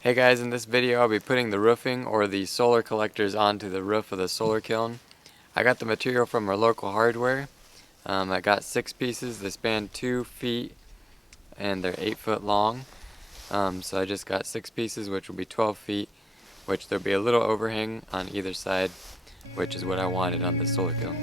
Hey guys, in this video I'll be putting the roofing or the solar collectors onto the roof of the solar kiln. I got the material from our local hardware. I got 6 pieces. They span 2 feet and they're 8 foot long. So I just got 6 pieces, which will be 12 feet, which there'll be a little overhang on either side, which is what I wanted on the solar kiln.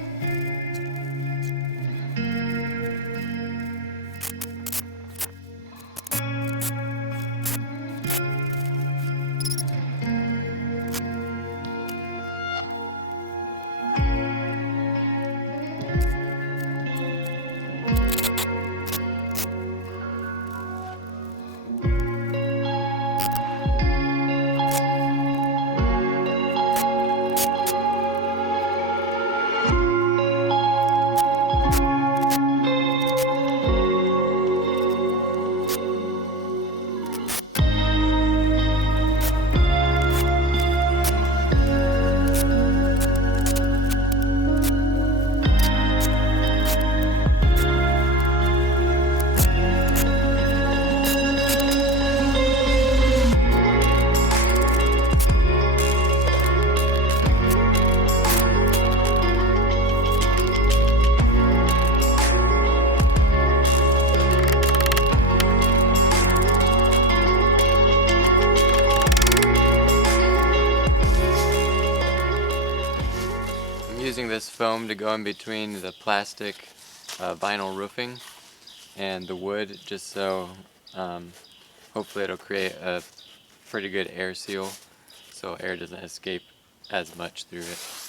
Using this foam to go in between the plastic vinyl roofing and the wood, just so hopefully it'll create a pretty good air seal so air doesn't escape as much through it.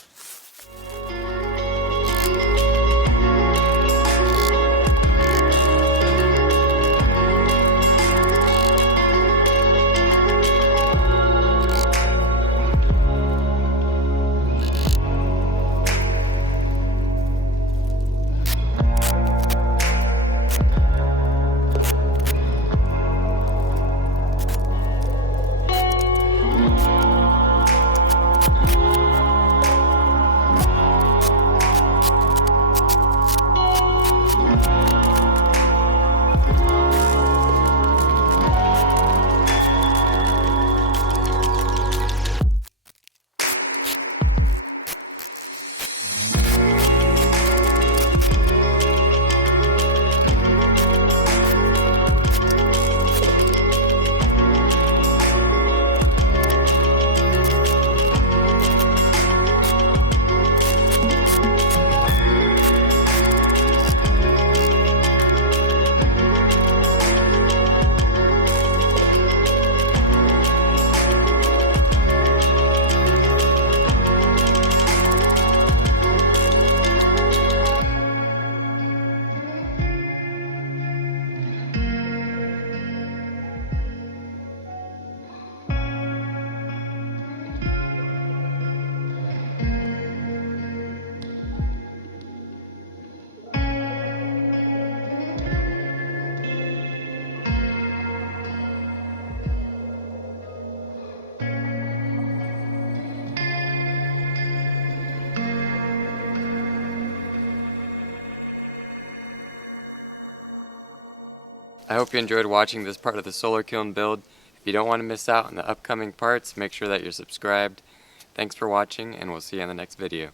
I hope you enjoyed watching this part of the solar kiln build. If you don't want to miss out on the upcoming parts, make sure that you're subscribed. Thanks for watching, and we'll see you in the next video.